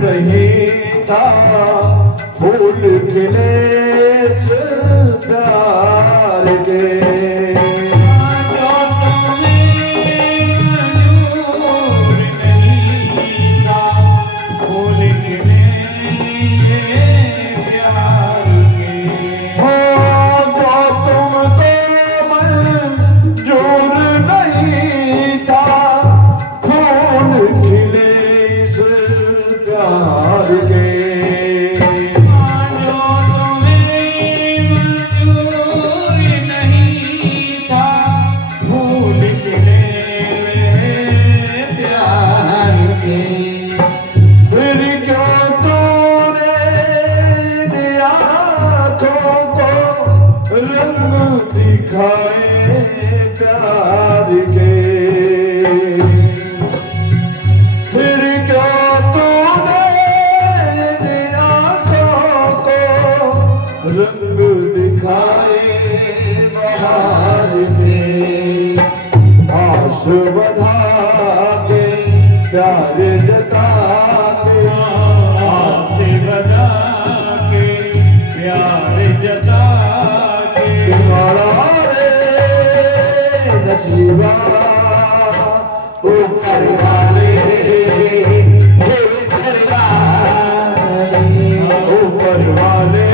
नहीं था फूल खिले इस प्यार के, जो तुम्हें मंजूर नहीं था फूल खिले ये प्यार के, हो जो तुमको मंजूर नहीं था फूल खिले इस प्यार के, जो तुम्हें मंजूर नहीं था फूल खिले प्यार के, फिर क्यों तूने इन आँखों को रंग दिखाए प्यार के, फिर क्यों तूने इन आँखों को रंग दिखाए बहार में, आस बधा के प्यार जता के, आस बधा के प्यार जता के, रे नसीबा ऊपर वाले ऊपर वाले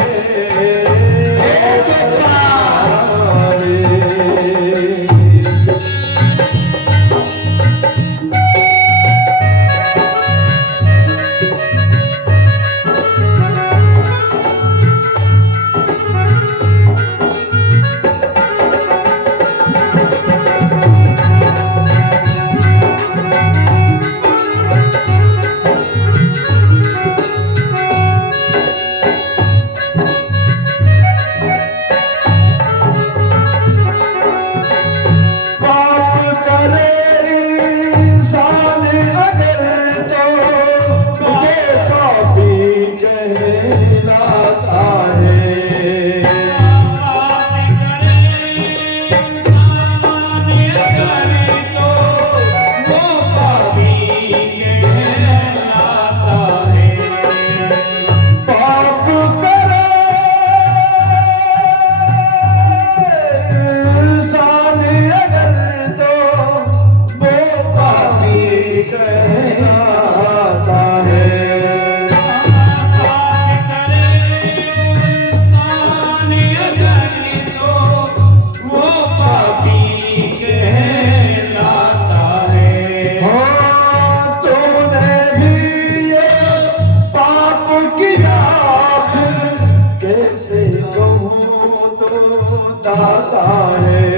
दाता है,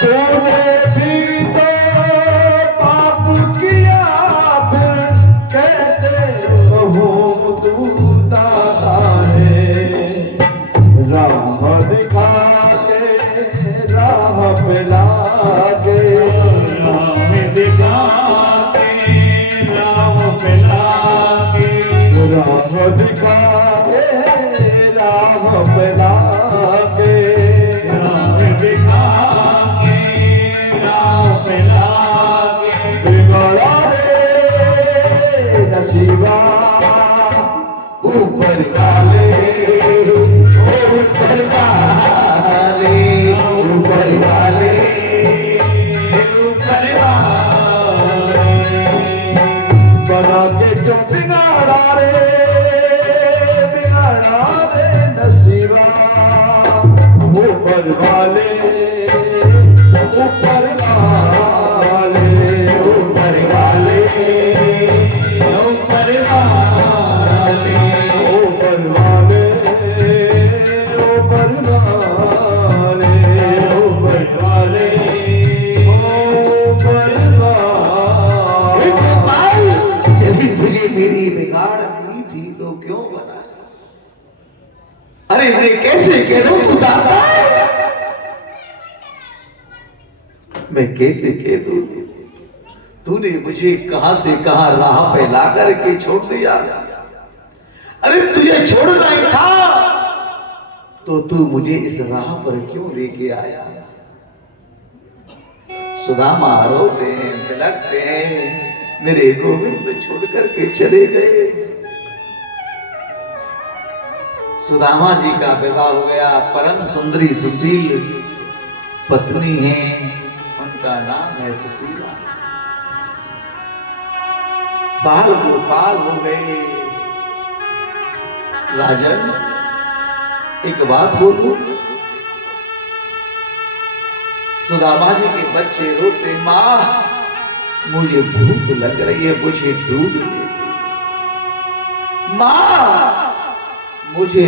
तूने भी तो पाप किया फिर कैसे कहूँ तू दाता है, राह दिखा के राह पे लागे, राह दिखा राह दिखा के राह पे लागे, राह दिखा के राह पे लागे, बिगड़ा रे नसीबा ऊपर वाले ऊपर वाले ऊपर वाले ऊपर वाले, बना के क्यों बिगाड़ा रे नसीबा ऊपर वाले ऊपर वाले ऊपर वाले ऊपर वाले ऊपर वाले ऊपर वाले ऊपर यदि तुझे मेरी बिगाड़नी थी तो क्यों बनाया? अरे मैं कैसे कह दूं तू दाता है? मैं कैसे कह दूं? तूने मुझे कहां से कहां राह पे ला करके छोड़ दिया। अरे तुझे छोड़ना ही था तो तू मुझे इस राह पर क्यों लेके आया? सुदामा रोते हैं, बिलखते हैं, मेरे गोविंद छोड़ करके चले गए। सुदामा जी का विवाह हो गया। परम सुंदरी सुशील पत्नी है, उनका नाम है सुशीला। बाल गोपाल हो गए। राजन एक बात बोलूं, सुदामा जी के बच्चे रोते, मां मुझे भूख लग रही है, मुझे दूध दे दे। मां मुझे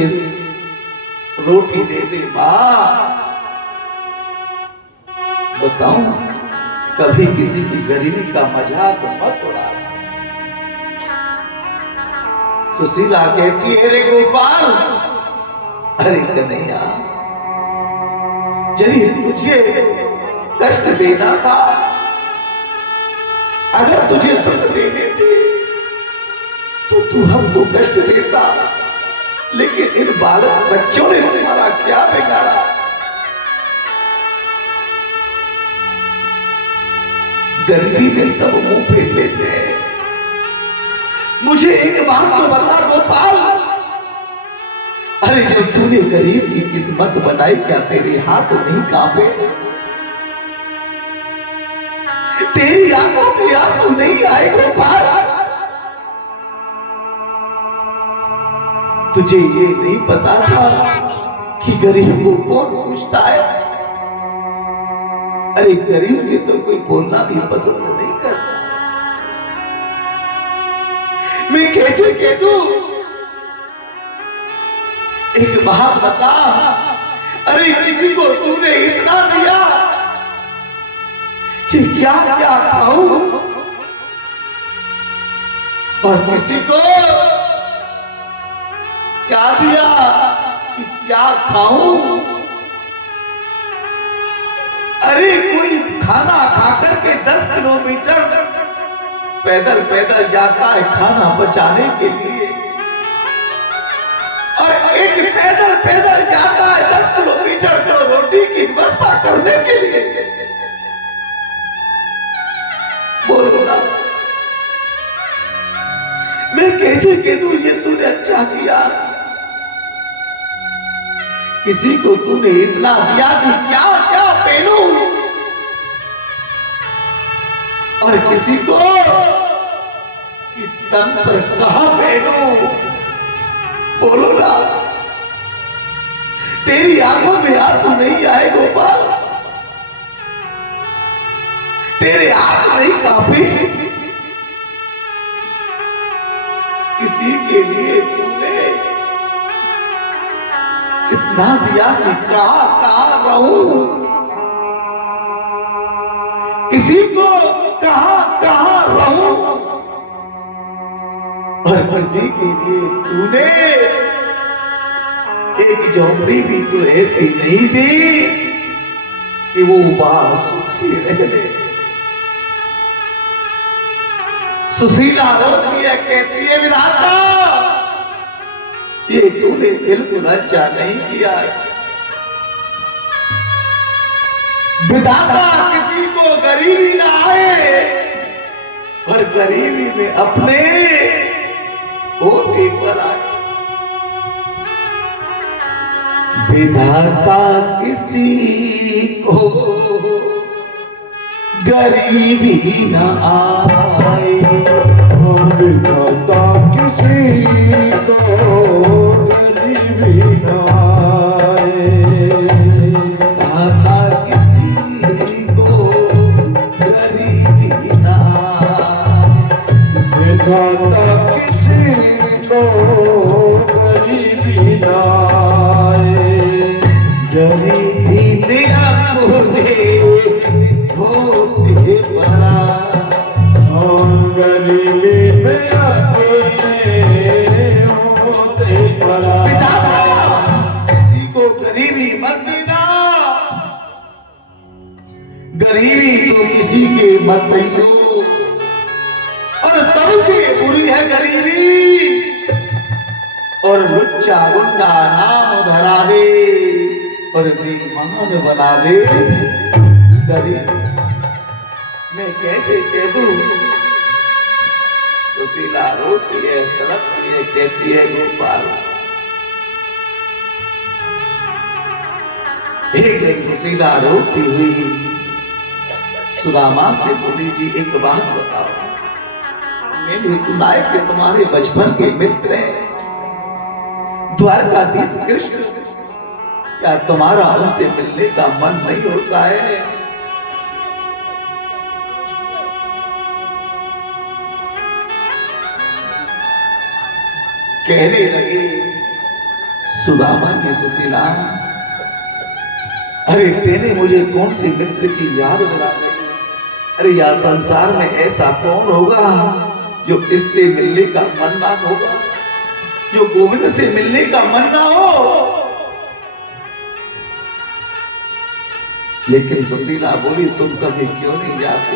रोटी दे दे। मां बताऊं, कभी किसी की गरीबी का मजाक मत उड़ा। सुशीला कहती है, रे गोपाल, अरे कन्हैया, यदि तुझे कष्ट देना था, अगर तुझे दुख देने थे तो तू हमको कष्ट देता, लेकिन इन बालक बच्चों ने तुम्हारा क्या बिगाड़ा? गरीबी में सब मुंह फेर लेते हैं। मुझे एक बात तो बता गोपाल, अरे जब तूने गरीब की किस्मत बनाई, क्या तेरे हाथ नहीं कांपे? तेरी आंखों में आंसू नहीं आए गोपाल? तुझे ये नहीं पता था कि गरीब को कौन पूछता है? अरे गरीब से तो कोई बोलना भी पसंद नहीं करता। मैं कैसे कह दूं? एक बात बता, अरे किसी को तूने इतना दिया कि क्या क्या खाऊं, और किसी को क्या दिया कि क्या खाऊं? अरे कोई खाना खाकर के 10 किलोमीटर पैदल पैदल जाता है खाना बचाने के लिए, और एक पैदल पैदल जाता है 10 किलोमीटर तो रोटी की व्यवस्था करने के लिए। बोलो ना, मैं कैसे कह दूं ये तूने अच्छा किया? किसी को तूने इतना दिया कि क्या क्या पहनूं, और किसी को कि तन पर कहां पहनूं? बोलो ना, तेरी आंखों में आंसू नहीं आए गोपाल? तेरे हाथ नहीं कांपे? किसी के लिए तूने कितना दिया कि कहां कहां रहूं? किसी को कहां कहां रहूं, और किसी के लिए तूने एक झोपड़ी भी तो ऐसी नहीं दी कि वो वहां सुख से रह ले। सुशीला रोती है, कहती है, विधाता ये तूने बिल्कुल अच्छा नहीं किया। विधाता किसी को गरीबी ना आए, और गरीबी में अपने होते पर आए। विधाता किसी को गरीबी न आए, विधाता किसी को गरीबी न आए। दाता किसी को गरीबी न आए। विधाता किसी को गरीबी न आए। गरीबी में अपने होते बड़ा, गरीबी में है गरीबी और लुच्चा गुंडा नाम धरा दे और बेईमान बना दे गरीब। मैं कैसे कह दूं? सुशीला रोती है, तड़पती है, कहती है गोपाल। एक दिन सुशीला रोती हुई सुदामा से बोली, जी एक बात बताओ, मैंने सुना है कि तुम्हारे बचपन के मित्र हैं द्वारकाधीश कृष्ण, क्या तुम्हारा उनसे मिलने का मन नहीं होता है? कहने लगे सुदामा की सुशीला, अरे तेने मुझे कौन सी मित्र की याद दिला दी? अरे यार, संसार में ऐसा कौन होगा जो इससे मिलने का मन ना होगा, जो गोविंद से मिलने का मन ना हो? लेकिन सुशीला बोली, तुम कभी क्यों नहीं जाते?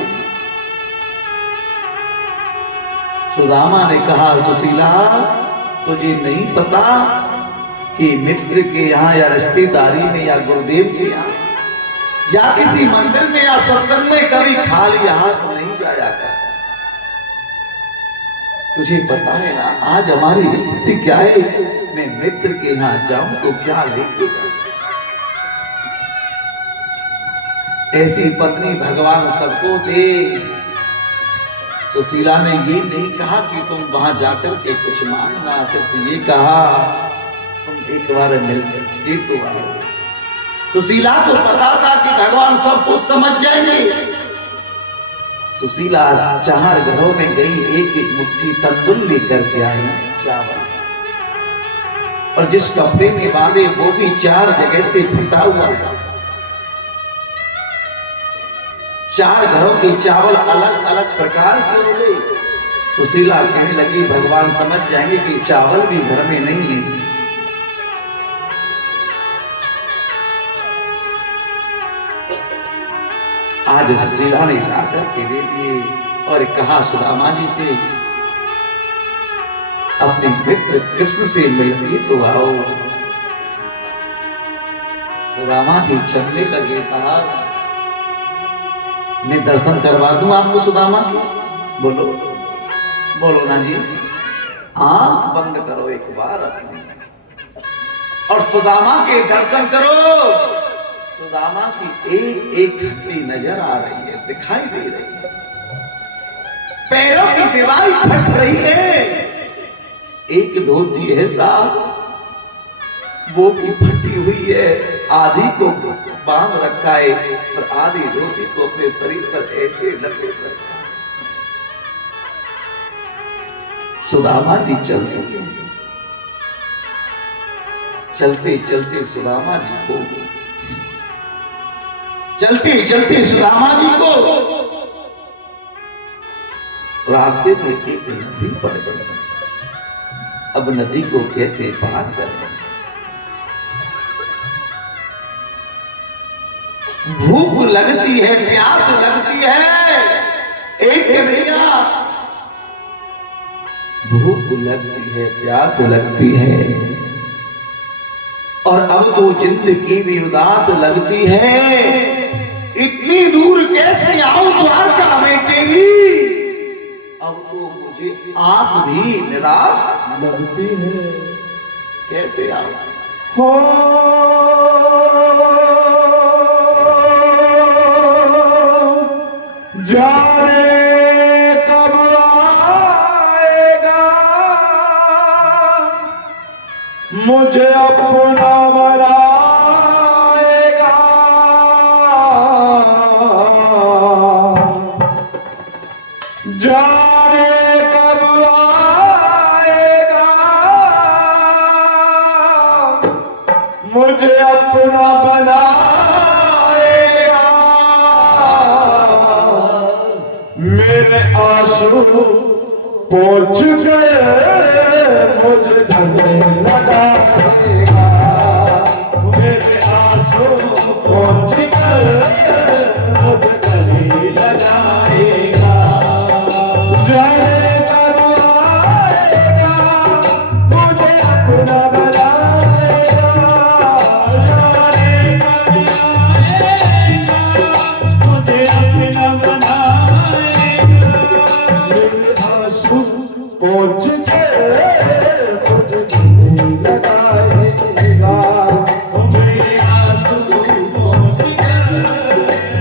सुदामा ने कहा, सुशीला तुझे नहीं पता कि मित्र के यहाँ या रिश्तेदारी में या गुरुदेव के यहाँ या किसी मंदिर में या सत्संग में कभी खाली हाथ नहीं जाया कर। तुझे पता है ना आज हमारी स्थिति क्या है? मैं मित्र के यहाँ जाऊं तो क्या लेके जाऊं? ऐसी पत्नी भगवान सबको दे। सुशीला ने ये नहीं कहा कि तुम वहां जाकर के कुछ मांगना, सिर्फ ये कहा तुम एक बार मिलकर तो आओ। सुशीला को पता था कि भगवान सब कुछ समझ जाएंगे। सुशीला 4 घरों में गई, एक एक मुट्ठी तंदुल लेकर के आई चावल, और जिस कपड़े में बांधे वो भी 4 जगह से फटा हुआ था। 4 घरों के चावल अलग अलग प्रकार के हो गए। सुशीला कहने लगी, भगवान समझ जाएंगे कि चावल भी घर में नहीं है। आज सुशीला ने लाकर के दे दिए और कहा, सुदामा जी से अपने मित्र कृष्ण से मिलके तो आओ। सुदामा जी चलने लगे, साहब मैं दर्शन करवा दूं आपको सुदामा के? बोलो बोलो ना जी। आंख बंद करो एक बार अपनी और सुदामा के दर्शन करो। सुदामा की एक एक हड्डी नजर आ रही है, दिखाई दे रही है। पैरों की दीवार फट रही है। एक धोती है साहब, वो भी फटी हुई है, आधी को बांध रखा है और आधी धोती को अपने शरीर पर ऐसे लपेट रखा है। सुदामा जी चल रहे हैं। चलते चलते सुदामा जी को सुदामा जी को रास्ते में एक नदी पड़ गई। अब नदी को कैसे पार करें? भूख लगती है, प्यास लगती है, एक भैया भूख लगती है, प्यास लगती है, और अब तो जिंदगी भी उदास लगती है। इतनी दूर कैसे आऊं द्वारका में तेरी? अब तो मुझे आस भी निराश लगती है। कैसे आऊं? हो जाने कब आएगा मुझे अपना बनाएगा। जाने कब आएगा मुझे अपना बनाएगा। मेरे आंसू पहुंच गए मुझे गले लगाएगा। मेरे आंसू पहुंच गए मुझे गले लगाएगा। जाने कब आएगा पहुंच गए मुझे गले लगाएगा। मेरे आंसू पहुंच गए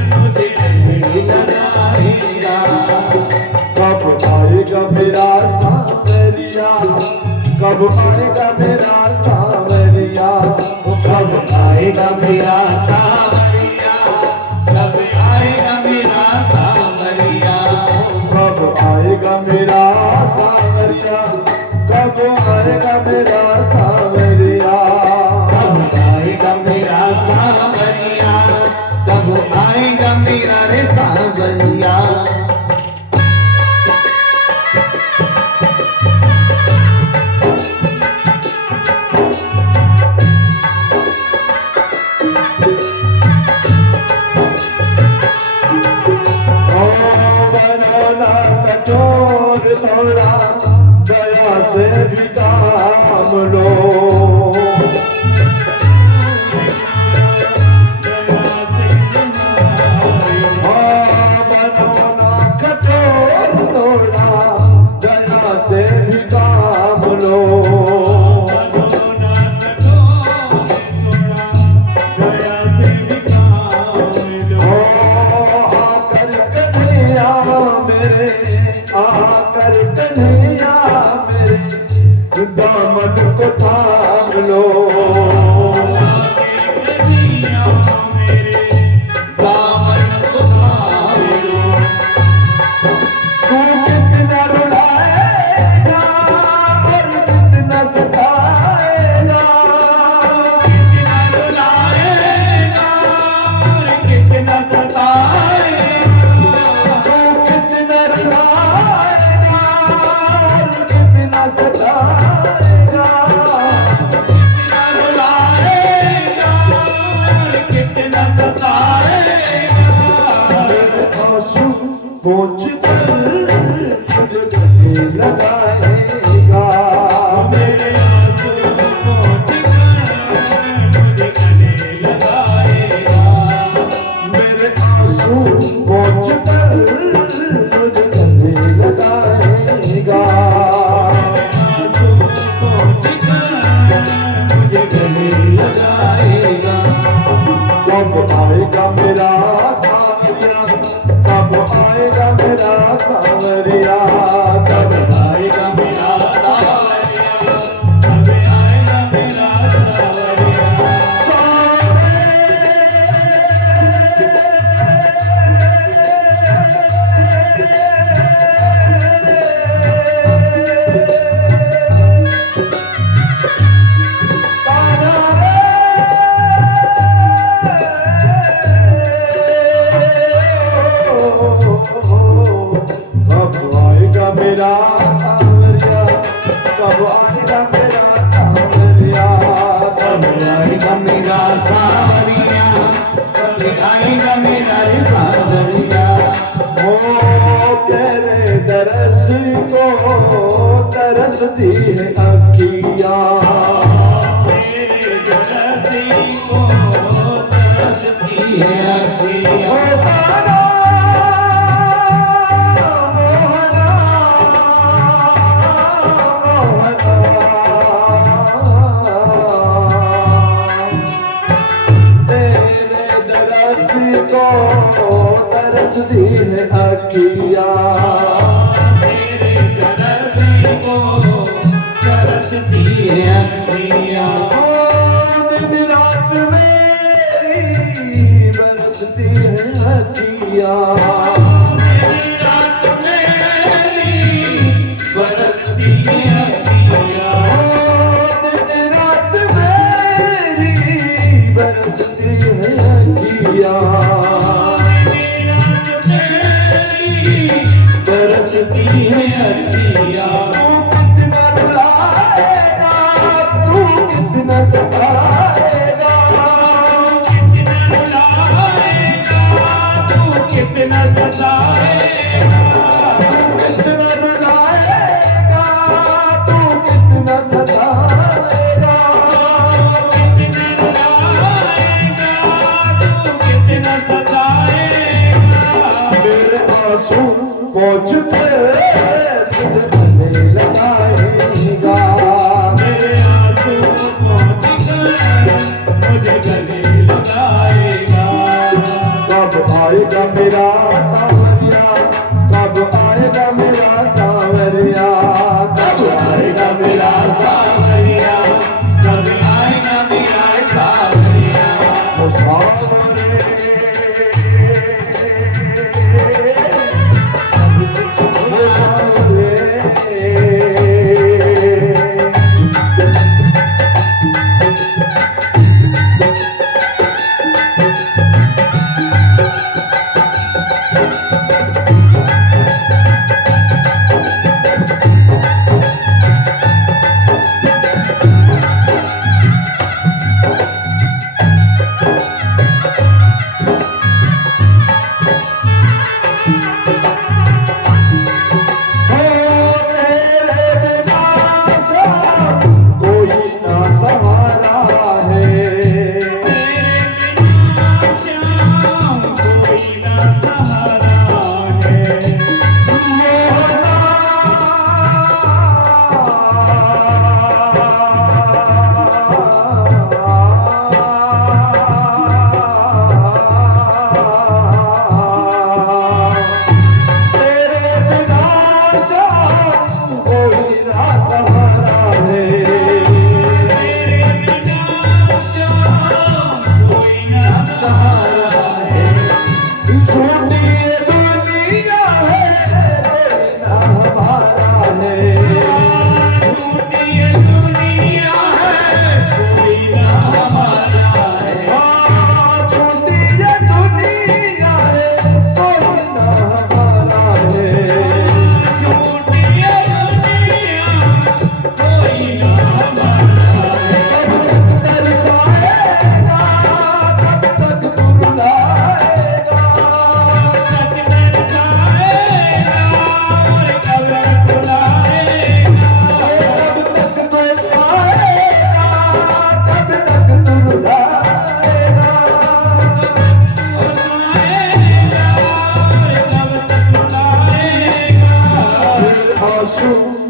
मुझे गले लगाएगा। कब आएगा मेरा सांवरिया, कब आएगा मेरा सांवरिया, कब आएगा मेरा सांवरिया, कब आएगा मेरा सांवरिया, कब आएगा मेरा सांवरिया, कब आएगा मेरा सांवरिया, कब आएगा मेरा सांवरिया, कब आएगा मेरा रे सांवरिया। बनाना कठोर थोड़ा, दया से भी काम लो। बनाना कठोर थोड़ा, दया से भी काम लो। आकर कन्हैया मेरे दामन को थाम लो। कन्हैया मेरे दामन को थाम लो। तू कितना रुलाएगा और कितना सताएगा, कितना रुलाएगा और कितना सताएगा। सताएगा, कितना रुलाएगा और कितना सताएगा। मेरे आंसू पहुंच कर मुझे गले लगाएगा। मेरे आंसू पहुंच कर मुझे गले लगाएगा। मेरे आंसू पहुंच कर मुझे गले लगाएगा। कब आएगा मेरा सांवरिया, कब आएगा मेरा सांवरिया, कब आएगा मेरा सांवरिया, कब आएगा मेरा सांवरिया। कब आएगा मेरा सांवरिया, कब आएगा मेरा सांवरिया, कब आएगा मेरा सांवरिया, कब आएगा मेरा रे सांवरिया। ओ तेरे दरस को तरसती है अखियाँ, तेरे दरसी को तरसती है अखियाँ। तरसती है अखियाँ, तेरे दरसी को तरसती है अखियाँ। दिन रात मेरी बरसती है अखियाँ, दिन रात मेरी बरसती है अखियाँ। दिन रात मेरी बरसती है अखियाँ।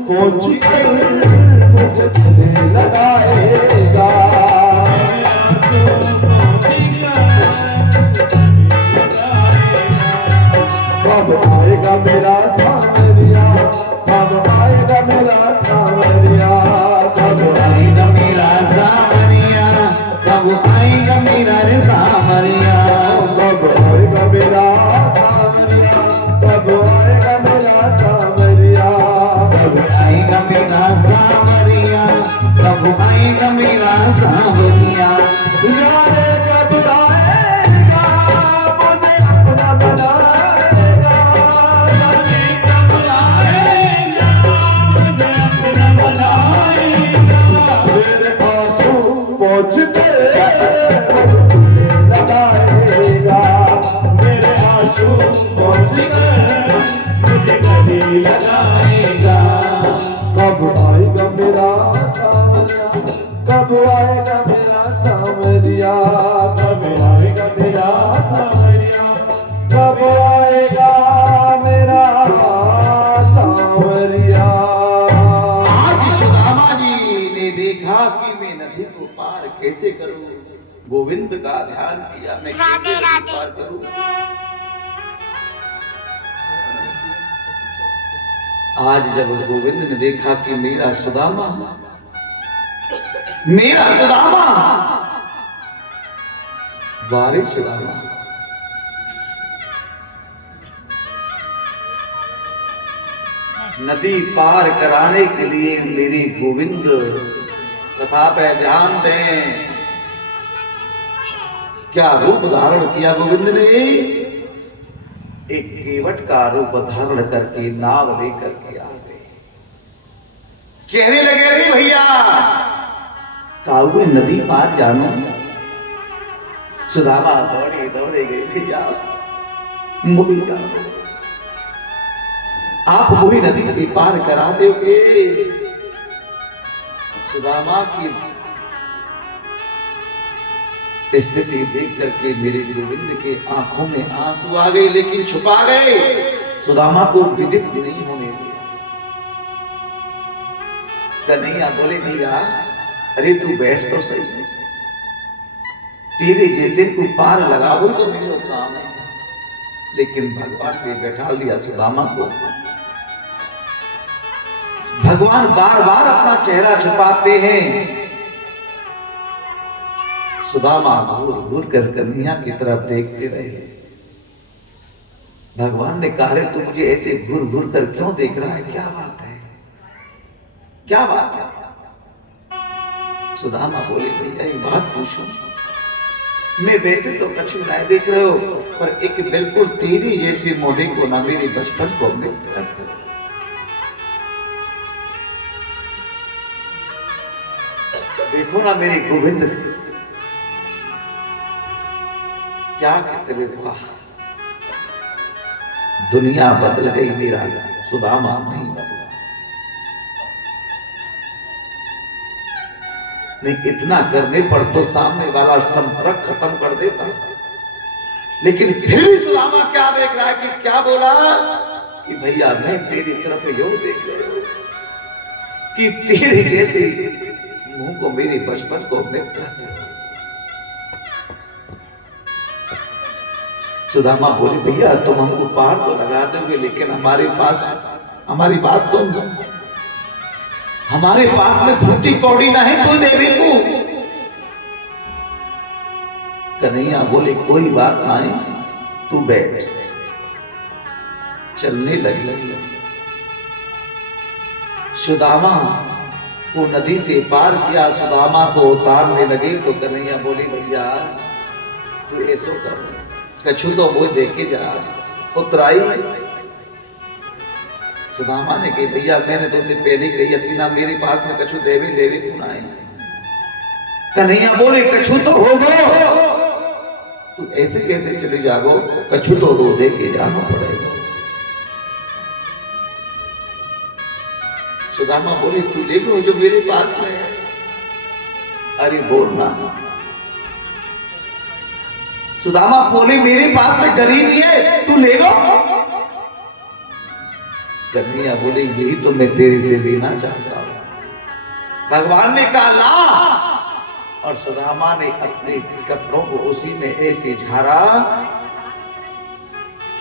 पहुंच कर मुझे गले लगाएगा। कब आएगा मेरा सांवरिया, कब आएगा मेरा सांवरिया, कब आएगा मेरा सावरिया, कब आएगा मेरा रे सावरिया, कब आएगा मेरा सांवरिया, कब आएगा मेरा सांवरिया, कब आएगा मेरा सावरिया, कब आएगा मेरा सावरिया। यारे कब आएगा मुझे अपना बनाएगा, कब आएगा मुझे अपना बनाएगा। मेरे आंसू पहुंच गए मुझे लगाएगा, मेरे आंसू पहुंच गए मुझे गले लगाएगा। कब आएगा मेरा सांवरिया, कब आएगा मेरा सांवरिया, कब आएगा मेरा सांवरिया, कब आएगा मेरा सांवरिया। आज सुदामा जी ने देखा कि मैं नदी को पार कैसे करूं, गोविंद का ध्यान किया, मैं कैसे नदी पार करूं। आज जब गोविंद ने देखा कि मेरा सुदामा वारे सुदामा नदी पार कराने के लिए मेरे गोविंद कथा पे ध्यान दें। क्या रूप धारण किया गोविंद ने, एक केवट का रूप धारण करके नाव लेकर के आ गए। कहने लगे रे भैया काऊ नदी पार जानो। सुदामा दौड़े दौड़े गए, भैया मुझे जानो, आप वही नदी से पार करा दोगे। सुदामा की स्थिति देख करके मेरे गोविंद के आंखों में आंसू आ गए, लेकिन छुपा गए, सुदामा को विदित नहीं होने दिया। कन्हैया बोले भैया अरे तू बैठ तो सही, तेरे जैसे तू पार लगा वो तो मेरा काम है। लेकिन भगवान ने बैठा लिया सुदामा को। भगवान बार बार अपना चेहरा छुपाते हैं। सुदामा घूर घूर कर कन्हैया की तरफ देखते रहे। भगवान ने कहा रे तू मुझे ऐसे घूर घूर कर क्यों देख रहा है, क्या बात है, क्या बात है। सुदामा बोले भैया एक बात पूछूं, मैं वैसे तो कछु नहीं देख रहे हो, पर एक बिल्कुल तेरी जैसे मोढ़े को ना मेरे बचपन को मिलता। देखो ना मेरे गोविंद क्या कहते थे, वाह दुनिया बदल गई, मेरा सुदामा नहीं बदला। नहीं इतना करने पर तो सामने वाला संपर्क खत्म कर देता, लेकिन फिर भी सुदामा क्या देख रहा है कि क्या बोला कि भैया मैं तेरी तरफ यूं देख रहा हूं कि तेरे जैसे मुंह को मेरे बचपन को मिलता है। सुदामा बोले भैया तुम हमको पार तो लगा दोगे, लेकिन हमारे पास हमारी बात सुन, हमारे पास में फूटी कौड़ी ना है तो देवी को। कन्हैया बोले कोई बात ना है, तू बैठ। चलने लगी। सुदामा को नदी से पार किया, सुदामा को उतारने लगे तो कन्हैया बोले भैया तू ऐसो कर, कछु तो वो देखे जा, उतराई। सुदामा ने कही भैया मैंने तो पहले कही थी ना मेरे पास में कछु देवे लेवे क्यों ना आए। कन्हैया बोले कछु तो होगो, तू ऐसे कैसे चले जागो, कछु तो दो दे के जाना पड़ेगा। सुदामा बोले तू ले लो जो मेरे पास में है। अरे बोलना। सुदामा बोले मेरे पास में गरीबी है, तू ले लो। कन्हैया बोले यही तो मैं तेरे से लेना चाहता हूं। भगवान ने कहा ला, और सुदामा ने अपने कपड़ों को उसी में ऐसे झाड़ा,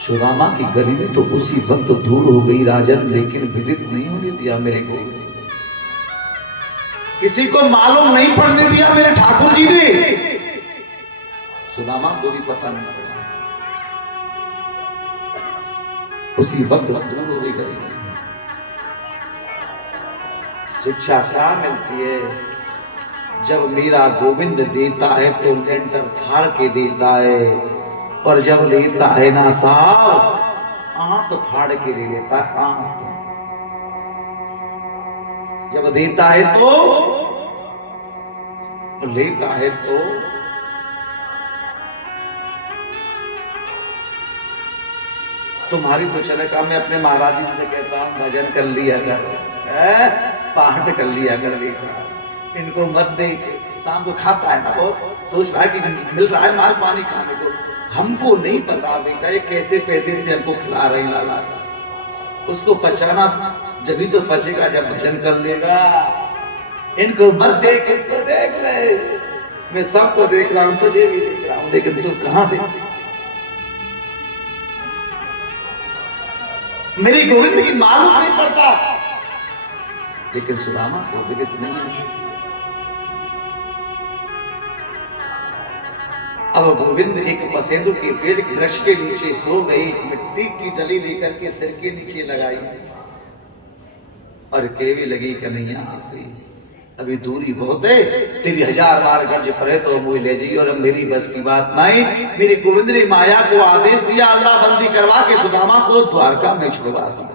सुदामा की गरीबी तो उसी वक्त दूर हो गई राजन, लेकिन विदित नहीं होने दिया मेरे को, किसी को मालूम नहीं पड़ने दिया मेरे ठाकुर जी ने। सुदामा को भी पता नहीं पड़ा, उसी वक्त दूर हो गई गरीबी। शिक्षा क्या मिलती है, जब मेरा गोविंद देता है तो लेंटर फाड़ के देता है, और जब लेता है ना साहब आंत फाड़ के ले लेता है, आंत। जब देता है तो लेता है तो तुम्हारी तो चले काम। मैं अपने महाराज जी से कहता हूं भजन कर लिया कर, पाठ कर लिया कर बेटा, इनको मत देख। शाम को खाता है ना, बहुत सोच रहा है कि मिल रहा है मार पानी खाने को, हमको नहीं पता बेटा ये कैसे पैसे से हमको खिला रहे हैं लाला। उसको पचाना जब तो पचेगा जब भजन कर लेगा। इनको मत देख, इसको देख ले। मैं सबको देख रहा हूं, तुझे भी देख रहा हूं, लेकिन तू कहां देख? मेरी गोविंद की मालूम नहीं पड़ता, लेकिन सुदामा को विदित नहीं है। अब गोविंद एक पसेंदु के पेड़ के वृक्ष के नीचे सो गई, मिट्टी की डली लेकर के सिर के नीचे लगाई और कहने लगी कन्हैया अभी दूरी बहुत है, तेरी 1000 बार गंज पड़े तो मुझे ले जाइए, और अब मेरी बस की बात नहीं। मेरी गोविंद ने माया को आदेश दिया, अल्लाह बंदी करवा के सुदामा को द्वारका में छुड़वा दिया।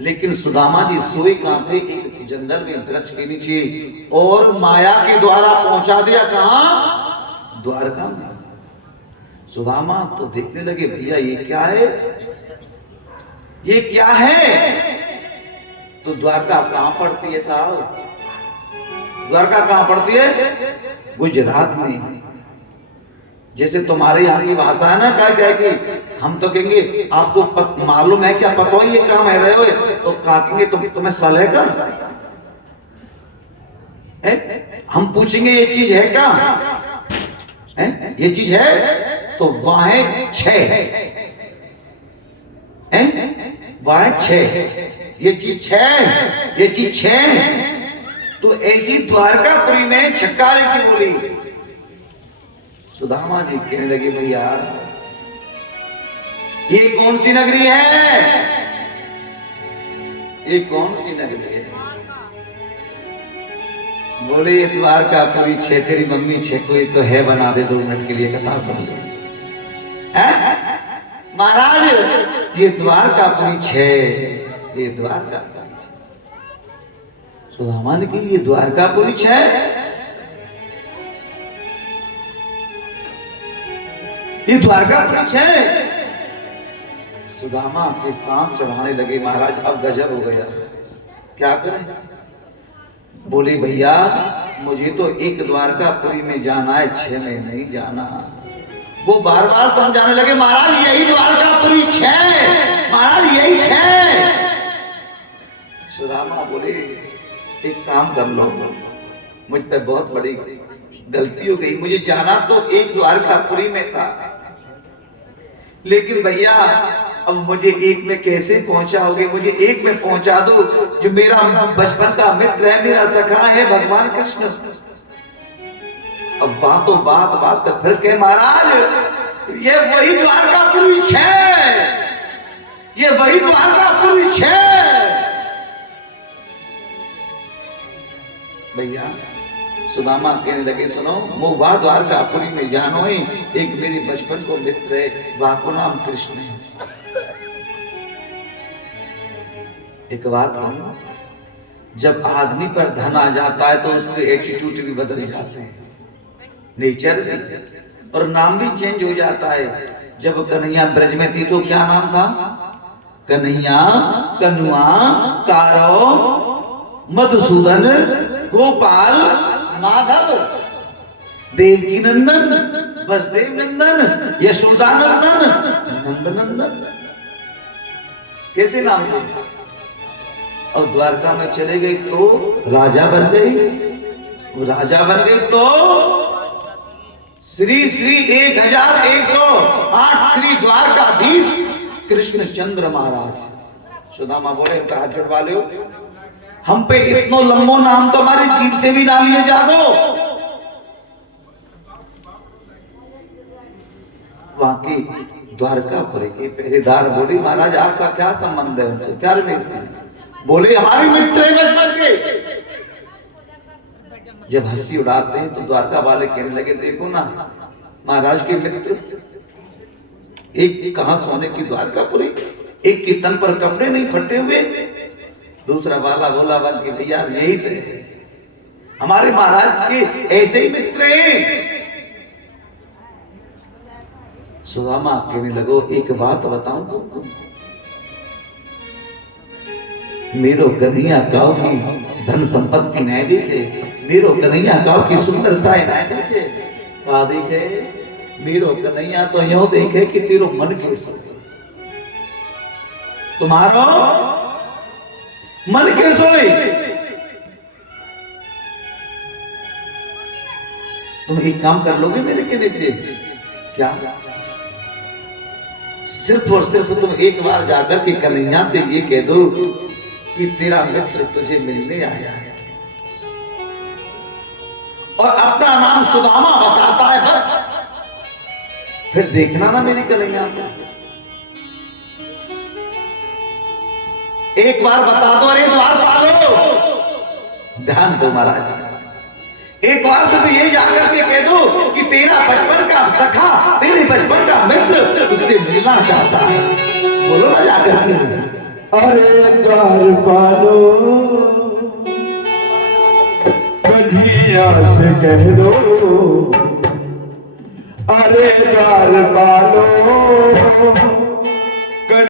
लेकिन सुदामा जी सोई कहां थे? एक जंगल में वृक्ष के नीचे, और माया के द्वारा पहुंचा दिया कहां? द्वारका में। सुदामा तो देखने लगे भैया ये क्या है, ये क्या है? तो द्वारका कहां पड़ती है साहब? द्वारका कहां पड़ती है? गुजरात में। जैसे तुम्हारे यहाँ की भाषा है ना, क्या है कि हम तो कहेंगे आपको मालूम है क्या, पता ही ये काम है रहे हो, तो कहेंगे तुम्हें सल है क्या? हम पूछेंगे ये चीज है क्या? ये चीज है तो वहां है 6, वहां 6, ये चीज 6, ये चीज 6। तो ऐसी द्वारकापुरी में छक्कारे की बोली। सुदामा जी कहने लगे भैया ये कौन सी नगरी है, ये कौन सी नगरी है? बोले ये द्वारकापुरी 6, तेरी मम्मी 6 कोई तो है, बना दे 2 मिनट के लिए कथा सुन लो। महाराज ये द्वारकापुरी 6, ये द्वारकापुरी 6। सुदामा ने कहा ये द्वारकापुरी 6, ये द्वारकापुरी 6। सुदामा के सांस चढ़ाने लगे। महाराज अब गजब हो गया, क्या करें? बोले भैया मुझे तो एक द्वारकापुरी में जाना है, 6 में नहीं जाना। वो बार बार समझाने लगे महाराज यही द्वारकापुरी 6, महाराज यही 6। सुदामा बोले एक काम कर लो, मुझ पे बहुत बड़ी गलती हो गई, मुझे जाना तो एक द्वारकापुरी में था, लेकिन भैया अब मुझे एक में कैसे पहुंचाओगे? मुझे एक में पहुंचा दो, जो मेरा बचपन का मित्र है, मेरा सखा है भगवान कृष्ण। अब बात तो फिर कहे महाराज ये वही द्वारकापुरी 6, ये वही द्वारकापुरी 6। भैया सुदामा कहने लगे सुनो मुआ द्वारकापुरी में जानो ही, एक मेरी बचपन को मित्र है, वहां को नाम कृष्ण है। एक बात कहूं, जब आदमी पर धन आ जाता है तो उसके एटीट्यूड भी बदल जाते हैं, नेचर भी, और नाम भी चेंज हो जाता है। जब कन्हैया ब्रज में थी तो क्या नाम था? कन्हैया, कनुआ, कारो, मधुसूदन, गोपाल, माधव, देवकी नंदन, वसुदेव नंदन, यशोदा नंदन, नंद नंदन। कैसे नाम था? और द्वारका में चले गए तो राजा बन गई। वो राजा बन गई तो श्री श्री 1108 श्री द्वारकाधीश कृष्ण चंद्र महाराज। सुदामा बोले हाथ जुड़वा लो, हम पे इतनो लंबो नाम तो हमारी जीभ से भी ना लिए जागो। वहां की द्वारकापुरी के पहरेदार बोले महाराज आपका क्या संबंध है उनसे, क्या रिलेशन है? बोले हमारे मित्र हैं बचपन के। जब हंसी उड़ाते हैं तो द्वारका वाले कहने लगे देखो ना महाराज के मित्र, एक कहां सोने की द्वारकापुरी, एक के तन पर कपड़े नहीं फटे हुए, दूसरा वाला बोला बन के भैया यही तो है हमारे महाराज के ऐसे ही मित्र हैं। सुदामा कहने लगो एक बात बताऊं तुमको, मेरो कन्हैया गांव की धन संपत्ति नहीं देखे, मेरो कन्हैया गांव की सुंदरताएं नहीं देखे, क्या देखे? मेरो कन्हैया तो यूं देखे कि तेरो मन के सो, तुम्हारो मन के सोई। तुम एक काम कर लोगे मेरे कहने से? क्या? सिर्फ और सिर्फ तुम एक बार जाकर के कन्हैया से ये कह दो कि तेरा मित्र तुझे मिलने आया है और अपना नाम सुदामा बताता है, बस फिर देखना ना मेरी कन्हैया को। एक बार बता दो, अरे द्वार पालो, ध्यान दो महाराज, एक बार सिर्फ ये जाकर के कह दो कि तेरा बचपन का सखा, तेरे बचपन का मित्र तुझसे मिलना चाहता है, बोलो ना जाकर के। अरे द्वार पालो कन्हैया से कह दो, अरे द्वार पालो